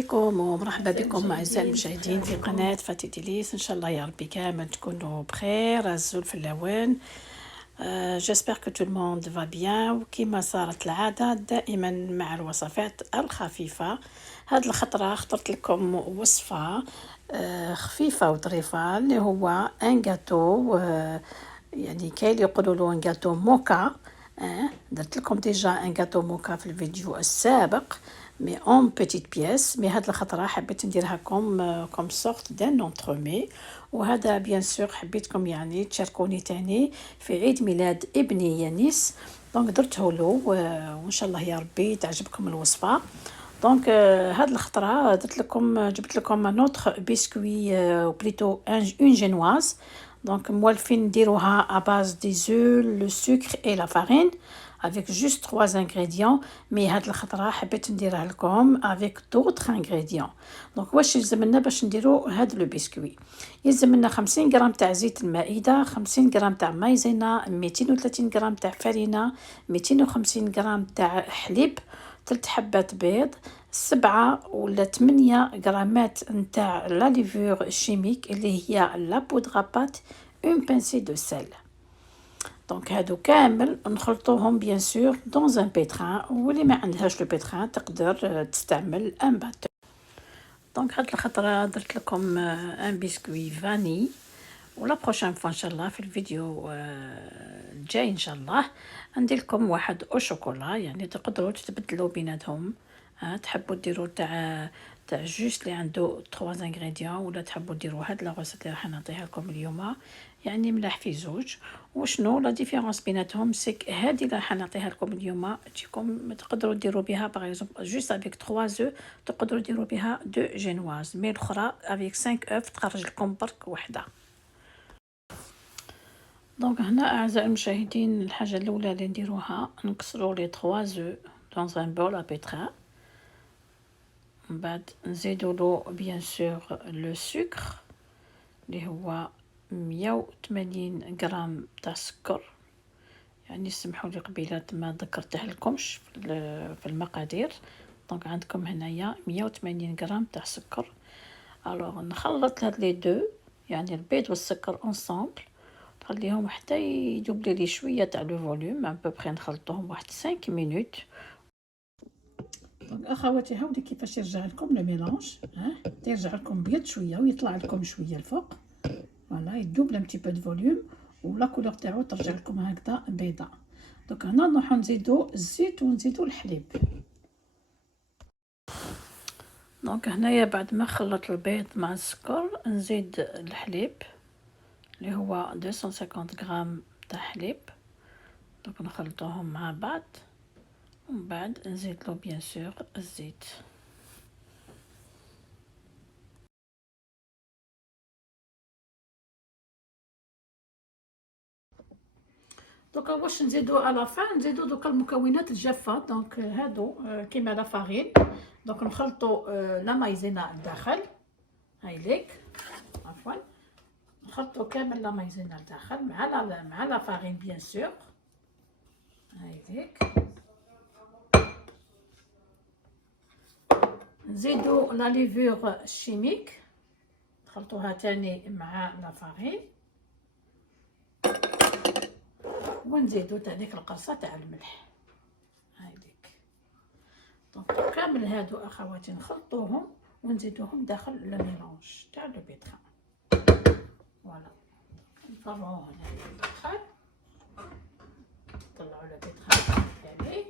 عليكم ومرحبا بكم اعزائي المشاهدين في قناه فاتي ديليس. ان شاء الله يا ربي كامل تكونوا بخير. الزول في الاوان. جيسبر كو تو الموند فا بيان. وكما صارت العاده دائما مع الوصفات الخفيفه، هاد الخطره اخترت لكم وصفه خفيفه وظريفه اللي هو ان غاتو. يعني كاين اللي يقولوا له ان غاتو موكا. درت لكم ديجا ان غاتو موكا في الفيديو السابق مي اون بيتيت بيس، مي هاد الخطره حبيت نديرها كوم سورت دان اونترومي. وهذا بيان سور حبيتكم يعني تشاركوني تاني في عيد ميلاد ابني يانيس، دونك درته له وان شاء الله يا ربي تعجبكم الوصفه. دونك هاد الخطره درت لكم جبت لكم نوتر بسكوي بليتو اون جينواز. دونك موالفين نديروها à base des œufs, le sucre et la farine avec juste 3 ingrédients. مي هاد الخطره حبيت نديرها لكم avec d'autres ingrédients. دونك واش يلزم لنا باش نديرو هاد لو بسكوي؟ يلزم لنا 50 غرام تاع زيت المائده، 50 غرام تاع مايزينا، 230 غرام تاع فرينه، 250 غرام تاع حليب، 3 حبات بيض، 7 ولا 8 غرامات نتاع لا ليفور شيميك اللي هي لا بودرا بات، اون بانسي دو سيل. دونك هادو كامل نخلطوهم بيان سور دون ان بيتران، واللي ما عندهاش لو بيتران تقدر تستعمل ان باتور. دونك هاد الخطره درت لكم ان بسكوي فاني، ولا بروشين فوا ان شاء الله في الفيديو الجاي ان شاء الله ندير لكم واحد او شوكولا، يعني تقدروا تتبدلوا بيناتهم. تحبوا ديروا تاع جوست اللي عنده 3 انغريديون، ولا تحبوا ديروا هاد لا غوسيت اللي راح نعطيها لكم اليوم، يعني ملاح في زوج. وشنو لا ديفيرونس بيناتهم؟ سيك هادي اللي راح نعطيها لكم اليوم تجيكم تقدروا ديروا بها باغ اكزومبل جوست افيك 3 او تقدروا ديروا بها 2 جينواز، مي الاخرى افيك 5 اوف تخرج لكم برك وحده. دونك هنا اعزائي المشاهدين الحاجه الاولى اللي نديروها نكسروا لي 3 او dans un bol à pétrin. من بعد نزيدوا له بيان سور لو سكر اللي هو 180 غرام تاع سكر، يعني سمحوا لي قبيلات ما ذكرته لكمش في المقادير. دونك عندكم هنايا 180 غرام تاع سكر. الوغ نخلط هاد لي دو، يعني البيض والسكر اونصامبل، نخليهم حتى يدوبلي لي شويه تاع لو فوليوم ان بوبري، نخلطوهم واحد 5 مينوت. دونك اخواتي هاودي كيفاش يرجع لكم لو ميلونج. تيرجع لكم بيض شويه ويطلع لكم شويه الفوق، فوالا يدوبل ان بتي بو دو فوليوم، ولا كولور تاعو ترجع لكم هكذا بيضاء. دونك هنا نروحو نزيدو الزيت ونزيدو الحليب. دونك هنايا بعد ما خلط البيض مع السكر نزيد الحليب اللي هو 250 غرام تاع حليب. دونك نخلطوهم مع بعض، ومن بعد نزيد له بيان سور الزيت. دوكا واش نزيدو على فان؟ نزيدو دوكا المكونات الجافه. دونك هادو كيما لا فارين. دونك نخلطو لا مايزينا الداخل، هاي ليك عفوا، نخلطو كامل لا مايزينا الداخل مع لا فارين بيان سور، هاي ليك. نزيدو لا ليفور شيميك، نخلطوها تاني مع لا فارين، ونزيدو تانيك القرصه تاع الملح، هاي ليك. دونك كامل هادو اخواتي نخلطوهم ونزيدوهم داخل الميلونج تاع لو بيتران. فوالا نفرغوه هنا الداخل، نطلعو لو بيتران تاعي،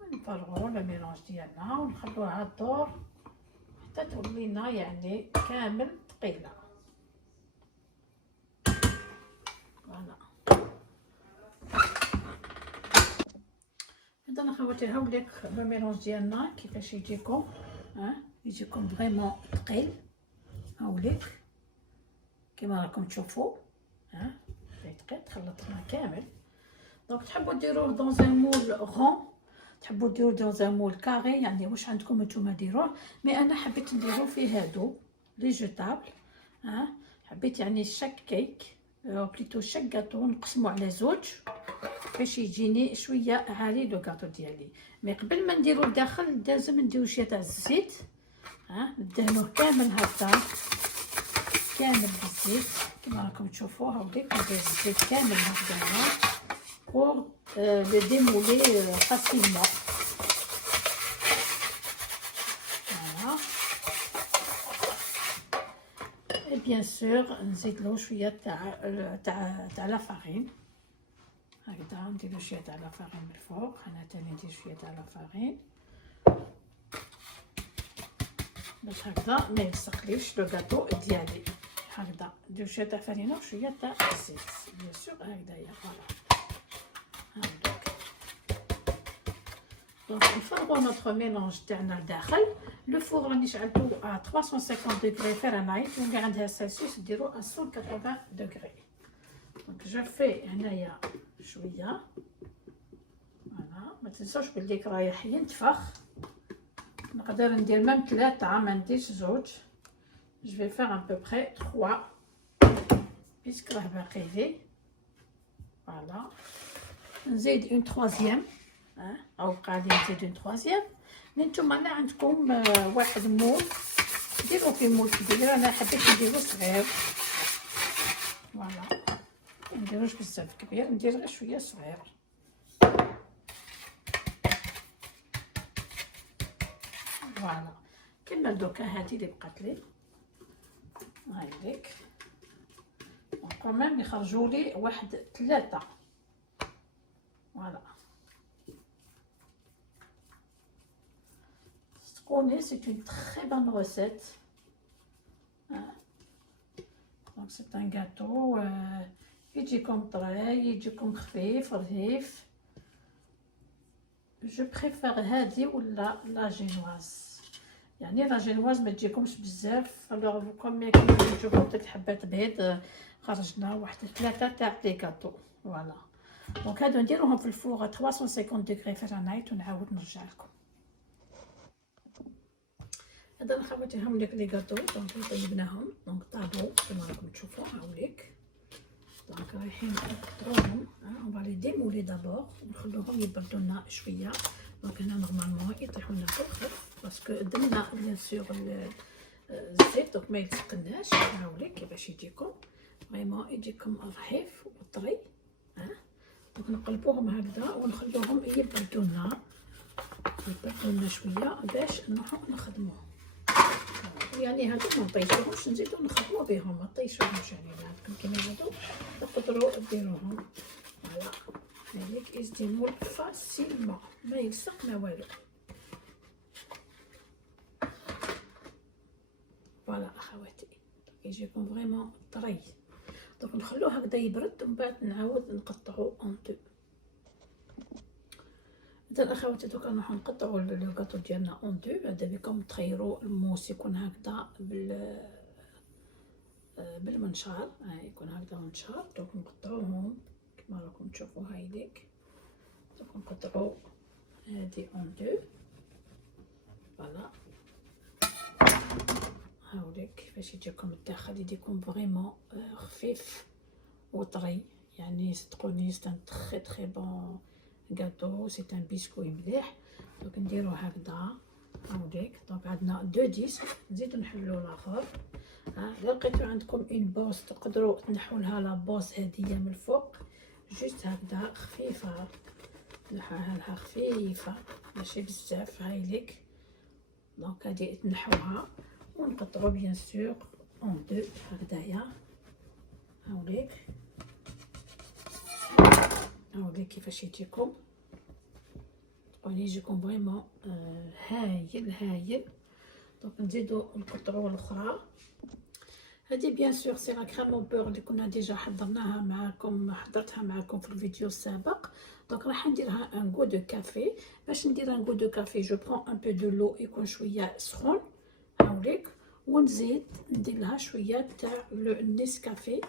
ونفرغو لو ميلونج ديالنا ونخلوها تدور حتى تولينا يعني كامل ثقيله. فوالا اذا اخواتي هاوليك لو ميلونج ديالنا كيفاش يجيكم. يجيكم فريمون ثقيل، هاوليك كيما راكم تشوفوا. ثقيل خلطنا كامل. دونك تحبوا ديروه دون ان مول غون، تحبوا ديروه دون ان مول كاري، يعني واش عندكم نتوما ديروه. مي انا حبيت نديرو في هادو لي جوتابل. حبيت يعني شاك كيك بليتو شاك كاطو نقسمو على زوج باش يجيني شويه عالي لو كاطو ديالي. مي قبل ما نديرو الداخل لازم نديرو شويه تاع الزيت، ندهنوه كامل هكا، كامل بالزيت كما راكم تشوفوا. هاوليك ندير الزيت كامل هكذا بور لو ديمولي فاسيلمون. فوالا اي بيان سور نزيدلو شويه تاع لا فارين هكذا، نديرو شويه تاع لا فارين من الفوق. انا تاني ندير شويه تاع لا فارين باش هكذا ما يلصقليش لو غاتو ديالي. هكذا ندير شويه تاع فرينه وشويه تاع زيت بيان سور هكذايا. فوالا هاكداك. دونك نفرغو نوتر ميلونج تاعنا لداخل. لو فور راني شعلتو ا 350 دوغري فرنايت، واللي عندها سالسيوس ديرو ا 180 دوغري. دونك جو في هنايا شويه. فوالا ما تنساوش بلي رايح ينتفخ. نقدر ندير ميم 3 ما نديرش زوج. جو في فير ان بو بري 3 بيسك راه باقي لي. فوالا نزيد اون تروازيام او بقى لي نزيد اون تروازيام. نتوما لا عندكم واحد مول ديروا فيه مول كبير، انا حبيت نديرو صغير. فوالا منديروش بزاف كبير، ندير غير شويه صغير. فوالا كما دوكا هادي اللي بقات لي هايديك. كمان يخرجوا لي واحد 3. فوالا تقولي سي اون تري بون روسيت. دونك سي ان غاتو يجيكم طري، يجيكم خفيف رهيف. جو بريفير هادي ولا لا جينواز. يعني لا جينواز ما تجيكمش بزاف. الوغ كوم كيما تشوفوا ديك الحبات بيض خرجنا واحد 3 تاع لي غاتو. فوالا دونك هادو نديروهم في الفوغ 350 دوغري فرنايت ونعاود نرجع لكم. هذا خواتيهم لك لي غاتو. دونك طيبناهم دونك طابو كما راكم تشوفوا. هاوليك دونك رايحين نقطعوهم. اون فالي ديمولي دابور ونخلوهم يبردوا لنا شويه. دونك هنا نورمالمون يطيحوا لنا بالخف باسكو درنا بيان سور الزيت دونك ما يلصقناش. هاوليك كيفاش يجيكم فريمون يجيكم رحيف وطري. دونك نقلبوهم هكذا ونخلوهم يبردوا لنا شويه باش نروحو نخدموهم. يعني هادو ما نطيشوهمش، نزيدو نخدمو بهم ما نطيشوهمش. يعني هادو كيما هادو تقدروا ديروهم. فوالا هذيك يزدموا فاسيلمون ما يلصق ما والو. فوالا اخواتي يجيكم فريمون طري. دونك نخلوه هكذا يبرد ومن بعد نعاود نقطعو اون دو. اذا اخواتي دوكا نروحو نقطعو لو غاتو ديالنا اون دو. هذا بكم تخيروا الموس يكون هكذا بالمنشار. يكون هكذا منشار. دونك نقطعوهم كما راكم تشوفوا. هايديك دونك نقطعو هادي اون دو. فوالا هاوليك كيفاش يجيكم الداخل يجيكم فريمون خفيف وطري. يعني صدقوني سي ان تري تري بون غاتو، سي ان بيسكوي مليح. دونك نديرو هكذا. هاوليك دونك عندنا 2 ديسك. نزيدو نحلو لاخر. الا لقيتو عندكم اون بوس تقدروا تنحوا لها لا بوس هاديه من الفوق جوست هكذا خفيفه. نحوها لها خفيفه ماشي بزاف. هايليك دونك هادي تنحوها ونقطعو بيان سور اون دو هكذايا. هاوليك كيفاش يجيكم. تقولي يجيكم فريمون هايل هايل. دونك نزيدو نقطعو الاخرى. هذه بيان سور سي لا كريم بور اللي كنا ديجا حضرتها معكم في الفيديو السابق. دونك راح نديرها ان غو دو كافي. باش ندير ان غو دو كافي جو برون ان بو دو لو يكون شويه سخون. هاوليك ونزيد ندير لها شويه تاع النسكافيه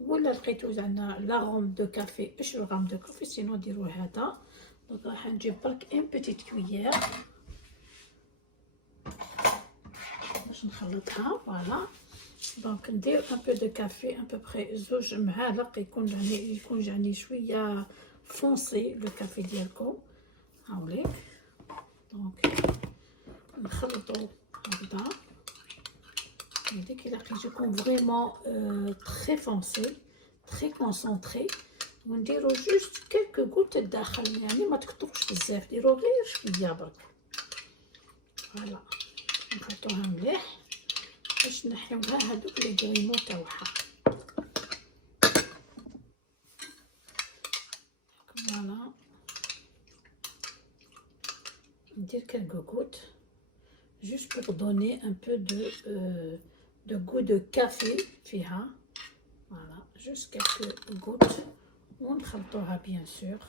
ولا لقيتو زعما لاغوم دو كافي اشرو غام دو كافي سينو ديروا هذا. دونك راح نجيب برك ان بيتيت كويير باش نخلطها. فوالا دونك ندير ان بو دو كافي ان بوبري 2 معالق، يكون يعني شويه فونسي لو كافي ديالكم. هاوليك دونك نخلطو هكذا. هذيك الا لقيتكم فريمون تري فونسي تري كونسونطري، ونديرو جوست كلكو غوت الداخل، يعني ما تكثروش بزاف، ديرو غير شويه برك. فوالا نخلطوها مليح باش نحيو لها هادوك لي غريمون تاعها. فوالا ندير كلكو غوت juste pour donner un peu de goût de café فيها. voilà juste quelques gouttes ونخلطوها bien sûr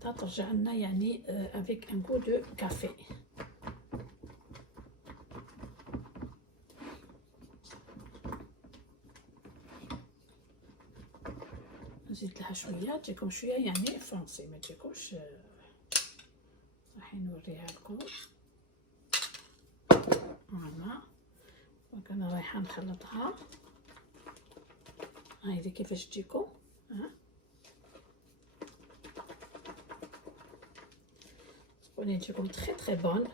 ترجع لنا يعني avec un goût de café. نزيد لها شويه تجيكم شويه يعني فونسي، ما تجيكمش. راح نوريها لكم. فوالا دونك انا رايحه نخلطها. هايدي كيفاش تجيكم. تكون تجيكم تري تري بون.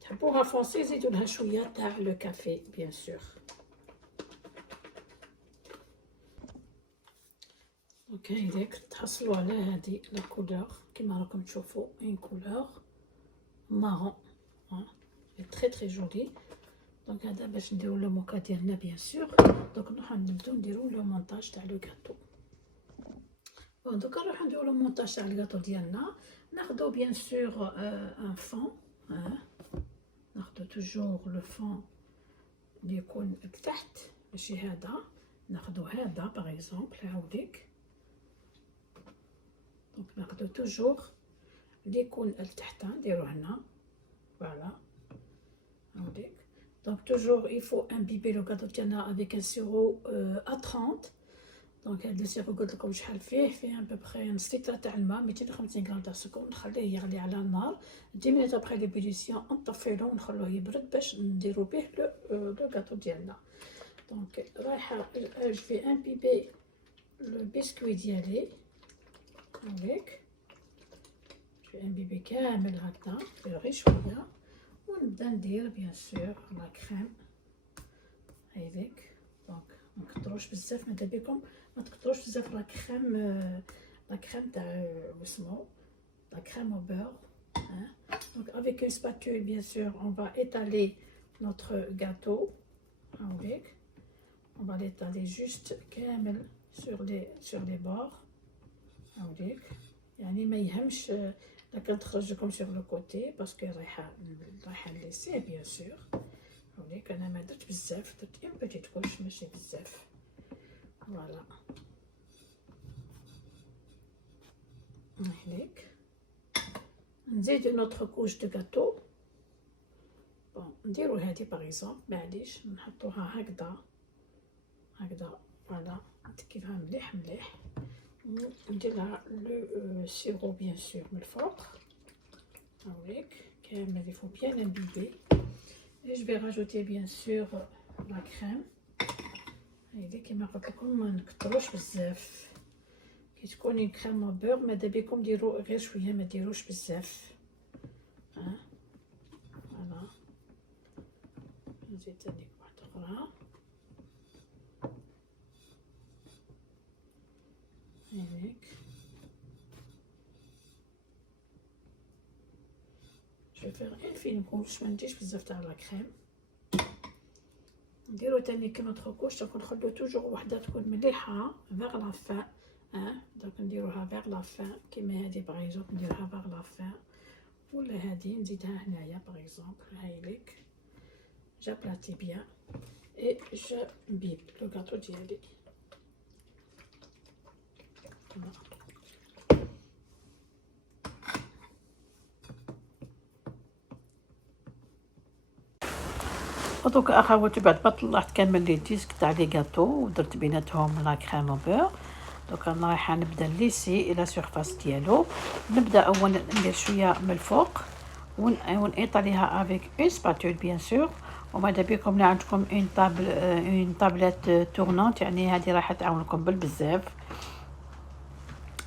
تحبوها فونسي زيدوا لها شويه تاع لو كافي بيان سور. دونك هايديك تحصلوا على هذه لا كولور كيما راكم تشوفوا، اون كولور مارون تري تري جولي. دونك هذا باش نديرو لو موكا ديالنا بيان سور. دونك نروحو نبداو نديرو لو مونتاج تاع لو غاتو. بون دوكا نروحو نديرو لو مونتاج تاع الغاتو ديالنا. ناخدو بيان سور ان فون، ناخدو توجور لو فون اللي يكون لتحت ماشي هذا. ناخدو هذا باغ اكزومبل هاوديك. دونك ناخدو توجور اللي يكون لتحت نديرو هنا. فوالا هاوديك. Donc toujours il faut imbiber le gâteau ديالنا avec un sirop à 30. دونك هاد السيرو قلت لكم شحال فيه ببخي نص لتر تاع الماء، 250 غرام تاع السكر. نخليه يغلي على النار 10 مينوت ابخي ليبوليسيون، نطفيلو ونخلوه يبرد باش نديرو به لو غاتو ديالنا. دونك رايحه جو في امبيبي لو بسكوي ديالي هاك، جو امبيبي كامل هكذا غير شويه، ونبدا ندير بيان سور لا كريم هايديك. دونك ما تكثروش بزاف، ماذا بكم ما تكثروش بزاف لا كريم تاع واسمو لا كريم او بور. Donc avec une spatule bien sûr on va étaler notre gâteau avec, on va l'étaler juste كامل sur les bords avec، يعني ما يهمش لكن تخرج لكم sur le côté باسكو رايحه نليسيه بيان سور. هاوليك انا ما درت بزاف، درت اون بيتيت كوش ماشي بزاف. فوالا هاوليك نزيدو نوتر كوش دو غاتو. بون نديرو هادي باغ اكزومبل، معليش نحطوها هكذا. فوالا نتكيفها مليح وندير لها لو سيرو بيان سور من الفوق هاوليك كامل. il faut bien imbiber et je vais rajouter bien sûr la crème. هايدي كيما قلت لكم ما نكثروش بزاف، كي تكوني كريم بور ماذا بكم ديروا غير شويه ما ديروش بزاف. فوالا نزيد ثاني واحده اخرى هاك. جو فيغ ان فين كوش، ما نديرش بزاف تاع لا كريم. نديرو تاني كيما نوتر كوش، دونك نخلو توجور وحده تكون مليحه فيغ لا فان. دونك نديروها فيغ لا فان كيما هادي باغ اكزومبل نديرها فيغ لا فان، ولا هادي نزيدها هنايا باغ اكزومبل هايليك. جابلاتي بيان اي جو بيب لو غاتو ديالي. ودوك اخواتي بعد ما طلعت كامل لي ديسك تاع لي غاتو ودرت بيناتهم لا كريم او بور، دوك انا رايحه نبدا نليسي الى سيرفاس ديالو. نبدا اولا ندير شويه من الفوق ونقيط عليها افيك اون سباتول بيان سور، وماذا بكم اللي عندكم اون طابلت تورنونت، يعني هذه راح تعاونكم بالبزاف.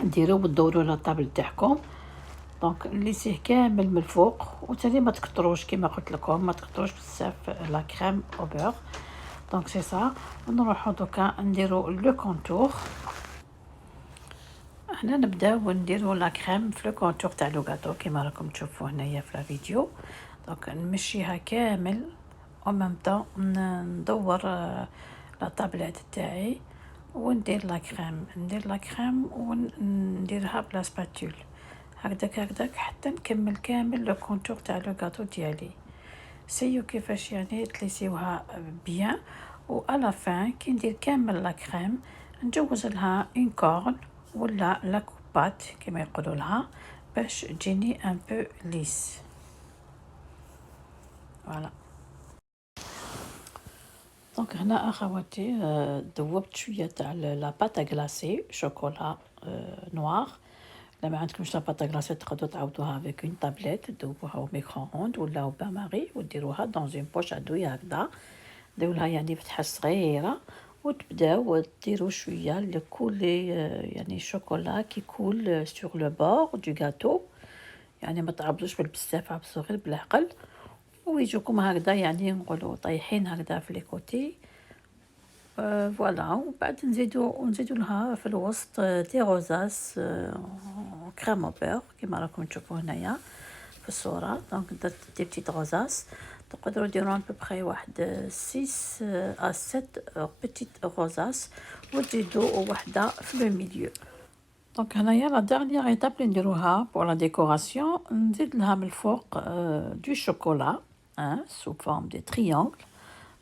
ديروا وتدوروا لا طابل تاعكم. دونك ليسيه كامل من الفوق، وتاني ما تكتروش كيما قلت لكم، ما تكتروش بزاف لا كريم او بور. دونك سي سا. ونروحو دوكا نديرو لو كونتور. هنا نبداو نديرو لا كريم في لو كونتور تاع لو غاتو كيما راكم تشوفوا هنايا في الفيديو. دونك نمشيها كامل او ميم طون ندور لا طابلات تاعي وندير لا كريم ونديرها بلا سباتول هكداك حتى نكمل كامل لو كونتور تاع لو غاتو ديالي. سيو كيفاش يعني تليسيوها بيان. و الا فان كي ندير كامل لا كريم نجوز لها اون كورن ولا لا كوبات كما يقولوا لها باش تجيني ان بو ليس. فوالا. دونك هنا اخواتي ذوبت شويه تاع لا باتا غلاسي شوكولا نوار. لا ما عندكمش لا باتا غلاسي تقدروا تعوضوها افيك اون طابليت تذوبوها او ميكرو روند ولا او بان ماري وديروها دون اون بوش ادويه هكذا. ديروا لها يعني فتحه صغيره وتبداو ديروا شويه لكولي يعني الشوكولا كي كول سور لو بور دو غاتو. يعني ما تعبدوش بالبزاف، عبسوا غير بالعقل ويجوكم هكذا يعني نقولوا طايحين هكذا في لي كوتي. فوالا. وبعد نزيدو لها في الوسط دي روزاس كريم او بور كيما راكم تشوفوا هنايا في الصوره. دونك درت دي بتيت روزاس، تقدروا ديروا ان بوبري واحد 6 ا 7 بتيت روزاس وتزيدوا وحده في لو ميليو. دونك هنايا لا ديرنيير ايتاب اللي نديروها بور لا ديكوراسيون نزيد لها من الفوق دو شوكولا سو فورم دي تريانغل.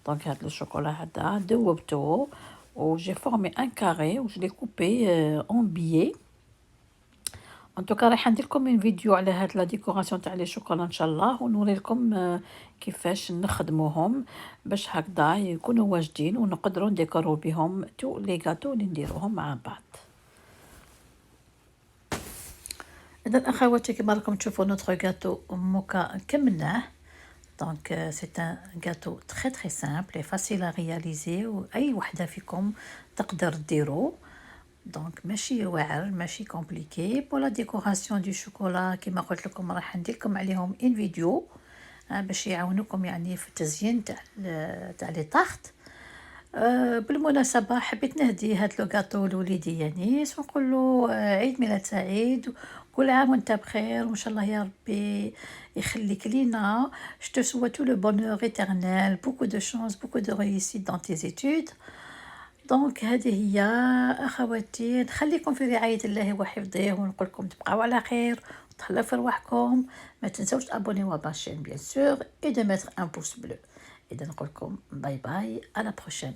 دونك هاد لو شوكولا هذا ذوبته و جي فورمي ان كاري و جو كوبي اون بيي. ان توكا راح ندير لكم من فيديو على هاد لا ديكوراسيون تاع لي شوكولا ان شاء الله، ونوري لكم كيفاش نخدموهم باش هكذا يكونوا واجدين ونقدروا نديكورو بهم تو لي غاتو اللي نديروهم مع بعض. اذا اخواتي كما راكم تشوفوا نوتر غاتو موكا كملناه. دونك سي ان غاتو تري تري سامبل اي فاسيل ا رياليزي واي وحده فيكم تقدر ديرو. دونك ماشي واعر ماشي كومبليكي. بو لا ديكوراسيون دو شوكولا كما قلت لكم راح ندير لكم عليهم ان فيديو باش يعاونوكم يعني في التزيين تاع لي طاخت. بالمناسبة حبيت نهدي هاد لو غاتو لوليدي يانيس ونقول له عيد ميلاد سعيد وكل عام وانت بخير وان شاء الله يا ربي يخليك لينا. Je te souhaite tout le bonheur éternel, beaucoup de chance, beaucoup de réussite dans tes études. دونك هذه هي اخواتي، نخليكم في رعاية الله وحفظه ونقول لكم تبقاو على خير وتهلاو في رواحكم. ما تنسوش تابونيو à ma chaîne bien sûr et de mettre un pouce bleu. اذا نقول لكم باي باي à la prochaine.